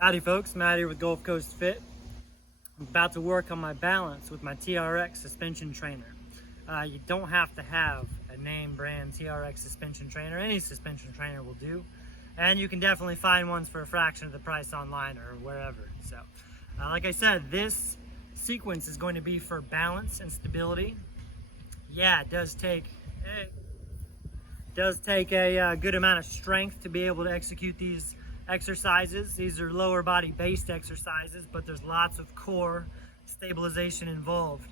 Howdy folks, Matt here with Gulf Coast Fit. I'm about to work on my balance with my TRX suspension trainer. You don't have to have a name brand TRX suspension trainer. Any suspension trainer will do. And you can definitely find ones for a fraction of the price online or wherever. So, like I said, this sequence is going to be for balance and stability. Yeah, it does take a good amount of strength to be able to execute these exercises. These are lower body based exercises, but there's lots of core stabilization involved.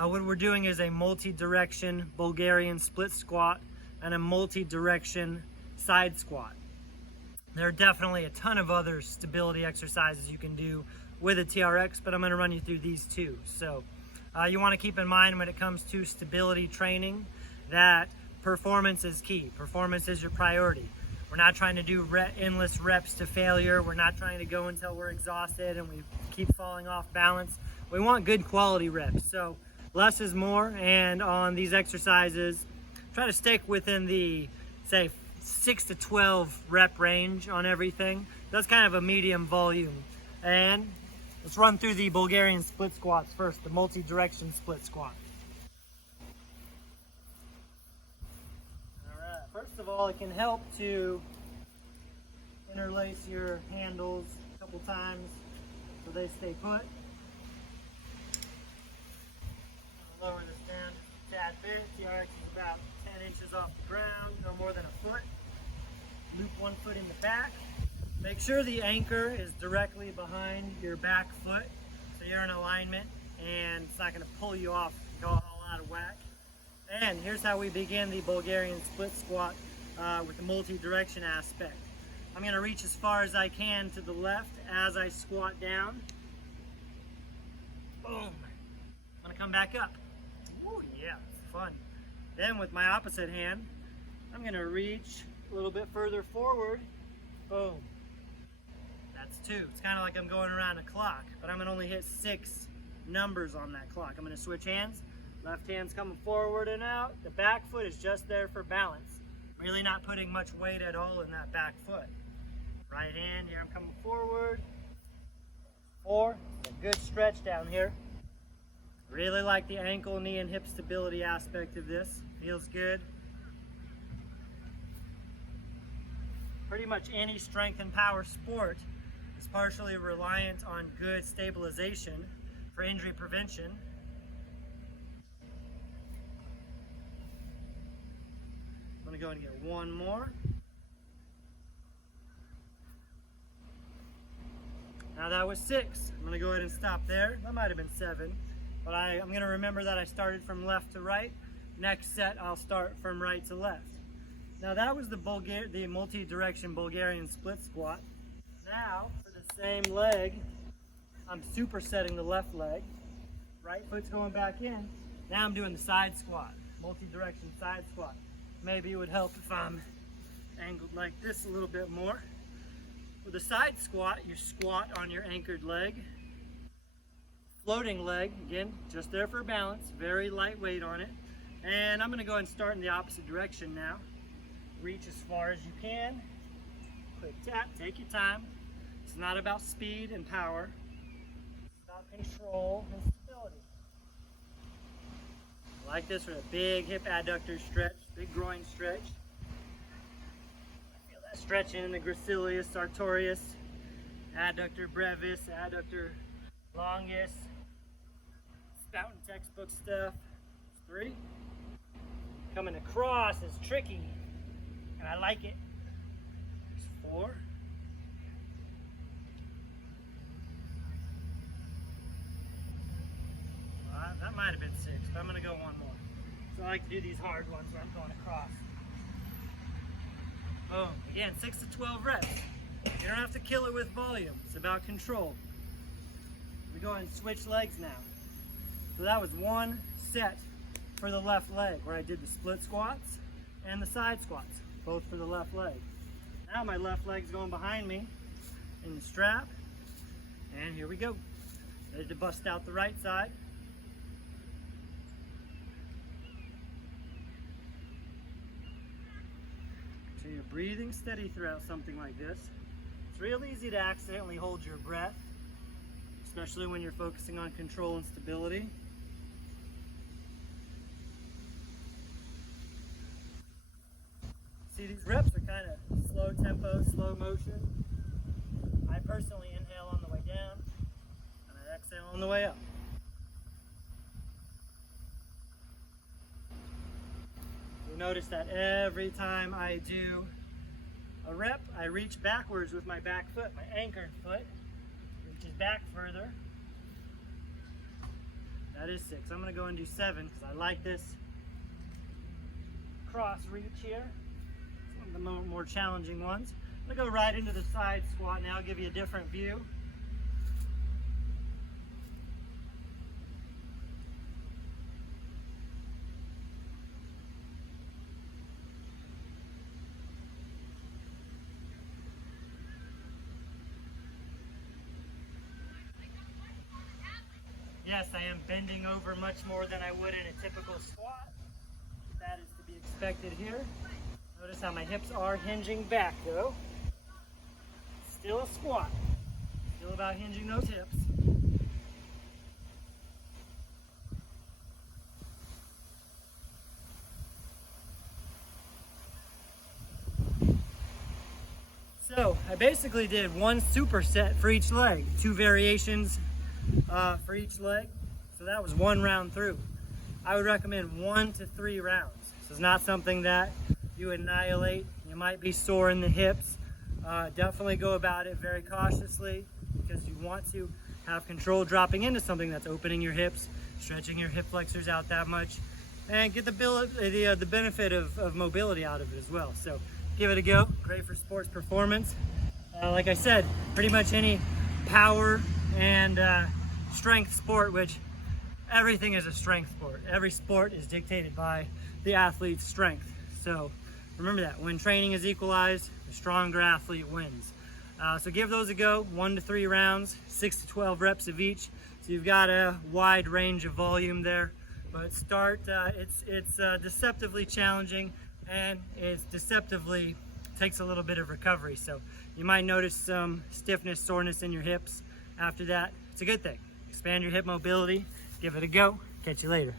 What we're doing is a multi-direction Bulgarian split squat and a multi-direction side squat. There are definitely a ton of other stability exercises you can do with a TRX, but I'm going to run you through these two. So you want to keep in mind when it comes to stability training that performance is key. Performance is your priority. We're not trying to do endless reps to failure. We're not trying to go until we're exhausted and we keep falling off balance. We want good quality reps. So less is more, and on these exercises, try to stick within the, say, 6 to 12 rep range on everything. That's kind of a medium volume. And let's run through the Bulgarian split squats first, the multi-direction split squat. First of all, it can help to interlace your handles a couple times so they stay put. Lower this down a tad bit. TRX is about 10 inches off the ground, no more than a foot. Loop one foot in the back. Make sure the anchor is directly behind your back foot so you're in alignment and it's not going to pull you off and go all out of whack. And here's how we begin the Bulgarian split squat with the multi-direction aspect. I'm going to reach as far as I can to the left as I squat down. Boom. I'm going to come back up. Oh yeah, it's fun. Then with my opposite hand, I'm going to reach a little bit further forward. Boom. That's 2. It's kind of like I'm going around a clock, but I'm going to only hit 6 numbers on that clock. I'm going to switch hands. Left hand's coming forward and out. The back foot is just there for balance. Really not putting much weight at all in that back foot. Right hand, here I'm coming forward. 4, a good stretch down here. Really like the ankle, knee, and hip stability aspect of this. Feels good. Pretty much any strength and power sport is partially reliant on good stabilization for injury prevention. I'm going to go and get one more. Now that was 6. I'm going to go ahead and stop there. That might have been 7, but I'm going to remember that I started from left to right. Next set, I'll start from right to left. Now that was the multi-direction Bulgarian split squat. Now for the same leg, I'm supersetting the left leg. Right foot's going back in. Now I'm doing the side squat, multi-direction side squat. Maybe it would help if I'm angled like this a little bit more. With a side squat, you squat on your anchored leg. Floating leg, again, just there for balance, very lightweight on it. And I'm going to go ahead and start in the opposite direction now. Reach as far as you can. Quick tap, take your time. It's not about speed and power. It's about control and stability. I like this with a big hip adductor stretch, big groin stretch. Feel that stretching in the gracilis, sartorius, adductor brevis, adductor longus. Spouting textbook stuff. 3. Coming across is tricky, and I like it. 4. That might have been 6, but I'm going to go one more. So I like to do these hard ones where I'm going across. Boom. Again, 6 to 12 reps. You don't have to kill it with volume. It's about control. We go and switch legs now. So that was one set for the left leg where I did the split squats and the side squats, both for the left leg. Now my left leg's going behind me in the strap. And here we go. Ready to bust out the right side. So you're breathing steady throughout something like this. It's real easy to accidentally hold your breath, especially when you're focusing on control and stability. See, these reps are kind of slow tempo, slow motion. I personally inhale on the way down, and I exhale on the way up. You'll notice that every time I do a rep, I reach backwards with my back foot. My anchored foot reaches back further. That is 6. I'm going to go and do 7 because I like this cross reach here. It's one of the more challenging ones. I'm going to go right into the side squat now, give you a different view. Yes, I am bending over much more than I would in a typical squat. That is to be expected here. Notice how my hips are hinging back though. Still a squat. Still about hinging those hips. So I basically did one superset for each leg, 2 variations for each leg. So that was 1 round through. I would recommend 1 to 3 rounds. This is not something that you annihilate. You might be sore in the hips. Definitely go about it very cautiously because you want to have control dropping into something that's opening your hips, stretching your hip flexors out that much, and get the benefit of mobility out of it as well. So give it a go. Great for sports performance. Like I said, pretty much any power and strength sport, which everything is a strength sport. Every sport is dictated by the athlete's strength. So remember that when training is equalized, the stronger athlete wins. So give those a go, 1 to 3 rounds, 6 to 12 reps of each. So you've got a wide range of volume there. But start, it's deceptively challenging, and it's deceptively takes a little bit of recovery. So you might notice some stiffness, soreness in your hips after that. It's a good thing. Expand your hip mobility. Give it a go. Catch you later.